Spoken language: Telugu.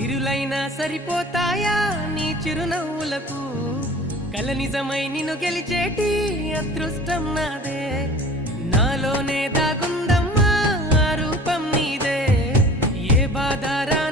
సిరులైనా సరిపోతాయా నీ చిరునవ్వులకు కల నిజమై నిన్ను గెలిచేటి అదృష్టం నాదే నాలోనే దాగుందమ్మా ఆ రూపం నీదే ఏ బాధ